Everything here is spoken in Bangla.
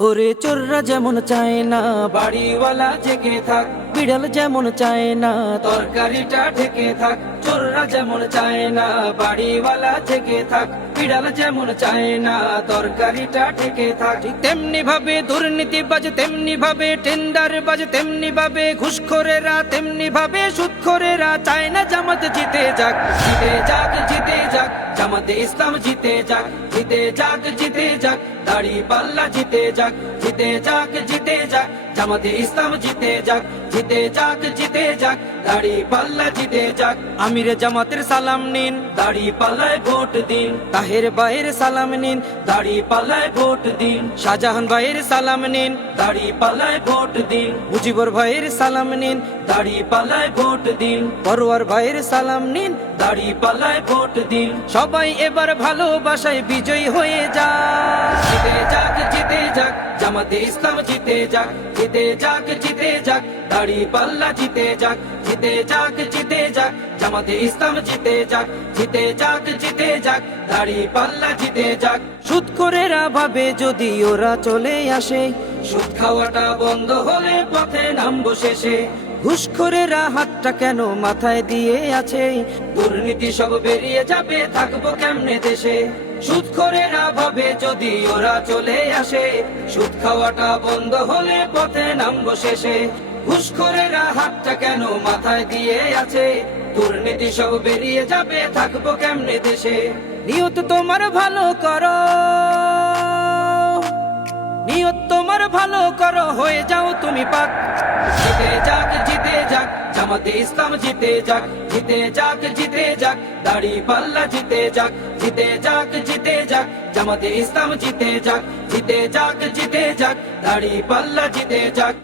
ওরে চোররা যেমন চায় না বাড়িওয়ালা জেগে থাক, বিড়াল যেমন চায় না তরকারিটা ঢেকে থাক। চোররা যেমন চায় না বাড়িওয়ালা জেগে থাক, বিড়াল যেমন চায় না তরকারিটা ঢেকে থাক। ঠিক তেমনি ভাবে দুর্নীতিবাজ, তেমনি ভাবে টেন্ডারবাজ, তেমনি ভাবে ঘুষখোরেরা, তেমনি ভাবে সুদখোরেরা চায় না জামাত জিতে যাক। জিতে যাক, জিতে যাক, জামাতে ইসলাম জিতে যাক। জিতে যাক, জিতে যাক, দাড়ি পাল্লা জিতে যাক। জিতে যাক, জিতে যাক, জামাতে ইসলাম জিতে যাক। জিতে যাক, জিতে যাক, দাড়ি পাল্লা জিতে যাক। আমিরে জামাতের সালাম নিন, দাড়ি পাল্লায় ভোট দিন। তাহের ভাইয়ের সালাম নিন, দাড়ি পাল্লায় ভোট দিন। শাহজাহান ভাইয়ের সালাম নিন, দাড়ি পাল্লায় ভোট দিন। মুজিবুর ভাইয়ের সালাম নিন, দাড়ি পাল্লায় ভোট দিন। পরোয়ার ভাইয়ের সালাম নিন, দাড়ি পাল্লায় ভোট দিন। সবাই এবার ভালোবাসায় বিজয়ী হয়ে যাক। জিতে যাক, জিতে যাক, জামাতে ইসলাম জিতে যাক। জিতে যাক, জিতে যাক, দাড়ি পাল্লা জিতে যাক। জিতে যাক, জিতে যাক, জামাতে ইসলাম জিতে যাক। জিতে যাক, জিতে যাক, দাড়ি পাল্লা জিতে যাক। সুদখোরেরা ভাবে যদি ওরা চলে আসে, সুদ খাওয়াটা বন্ধ হলে পথে নামবো শেষে। ঘুষখোরেরা হাতটা কেন মাথায় দিয়ে আছে, দুর্নীতি সব বেরিয়ে যাবে, থাকবো কেমনে দেশে। সুদখোরেরা ভাবে যদি ওরা চলে আসে, সুদ খাওয়াটা বন্ধ হলে পথে নামবো শেষে। ঘুষখোরেরা হাতটা কেন মাথায় দিয়ে আছে, দুর্নীতি সব বেরিয়ে যাবে, থাকবো কেমনে দেশে। নিয়ত তোমার ভালো করো, নিয়ত তোমার ভালো করো, হয়ে যাও তুমি পাক। জিতে যাক, জিতে যাক, জামাতে ইসলাম জিতে যাক। জিতে যাক, জিতে যাক, দাড়ি পাল্লা জিতে যাক। জিতে যাক, জিতে যাক, জামাতে ইসলাম জিতে যাক। জিতে যাক, জিতে যাক, দাড়ি পাল্লা জিতে যাক।